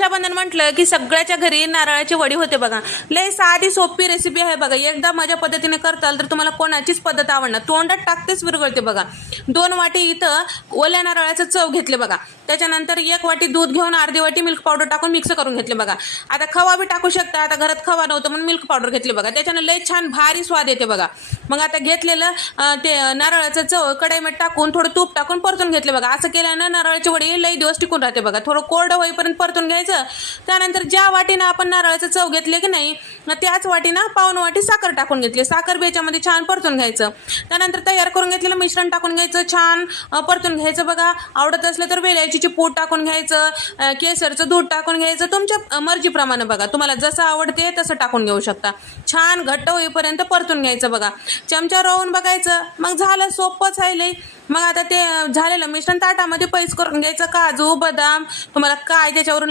रक्षाबंधन म्हटलं की सगळ्याच्या घरी नारळाची वडी होते बघा. लय साधी सोपी रेसिपी आहे बघा. एकदा माझ्या पद्धतीने करताल तर तुम्हाला कोणाचीच पद्धत आवडणार, तोंडात टाकतेच विरघळते बघा. 2 वाटी इथं ओल्या नारळाचं चव घेतले बघा. त्याच्यानंतर 1 वाटी दूध घेऊन अर्धी वाटी मिल्क पावडर टाकून मिक्स करून घेतले बघा. आता खवा बी टाकू शकता, आता घरात खवा नव्हतं म्हणून मिल्क पावडर घेतली बघा. त्याच्यानं लय छान भारी स्वाद येते बघा. मग आता घेतलेलं ते नारळाचं चव कढईमध्ये टाकून थोडं तूप टाकून परतून घेतले बघा. असं केल्यानं नारळाची वडी लई दिवस टिकून राहते बघा. थोडं कोरडं होईपर्यंत परतून घ्यायचं. त्यानंतर ज्या वाटीनं आपण नारळाचं चव घेतले की नाही त्याच वाटीनं पाऊण वाटी साखर टाकून घेतली. साखर बी याच्यामध्ये छान परतून घ्यायचं. त्यानंतर तयार करून घेतलेलं मिश्रण टाकून घ्यायचं, छान परतून घ्यायचं बघा. आवडत असलं तर वेलचीची पूड टाकून घ्यायचं, केसरचं दूध टाकून घ्यायचं, तुमच्या मर्जीप्रमाणे बघा. तुम्हाला जसं आवडते तसं टाकून घेऊ शकता. छान घट्ट होईपर्यंत परतून घ्यायचं बघा. चमचा रोवून बघायचं. मग झालं, सोपंच आहे लई. मग आता ते झालेलं मिश्रण ताटामध्ये पैस करून घ्यायचं. काजू बदाम तुम्हाला काय त्याच्यावरून